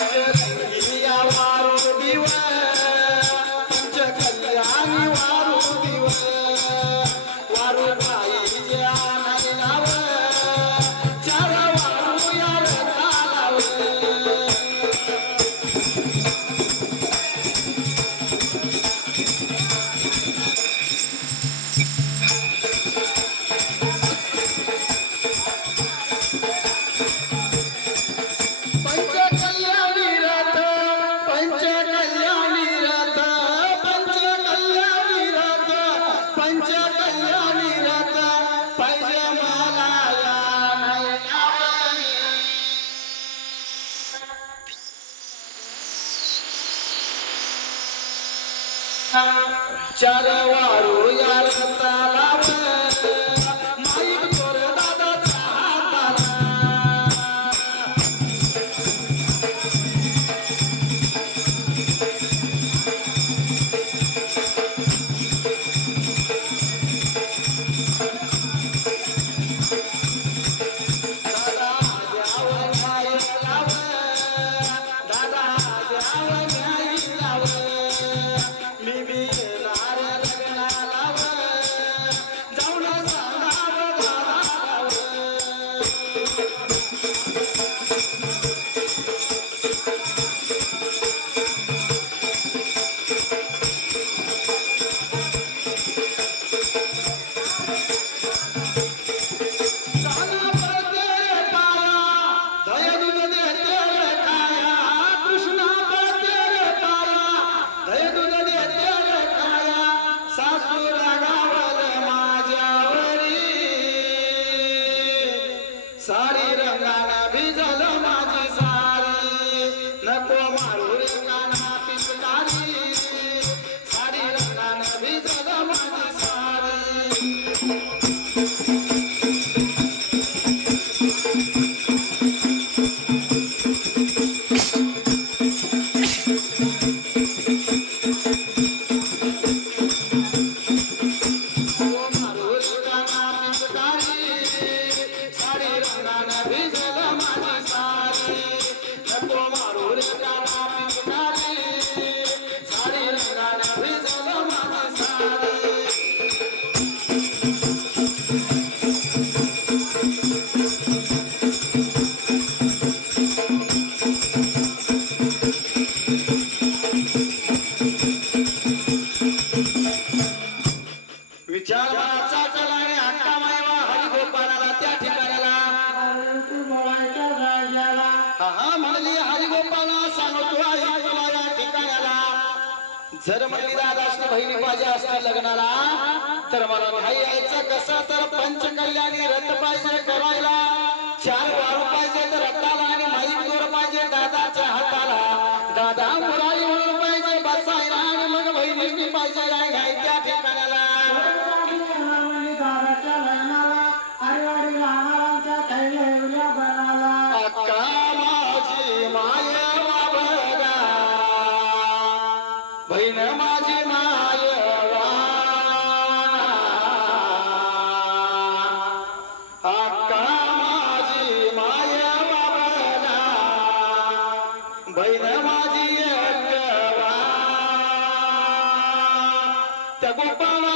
वारू दिवा वारू भाई चार वारू याला जर म्हणली दादाशी बहिणी पाहिजे असतील लग्नाला तर मला नाही यायचं. कसा तर पंचकल्याणी रथ पाहिजे करायला. चार वार बहीण माझी माय अक्का माझी माय बाबा बहीण माझी अक्का त्या गोपाला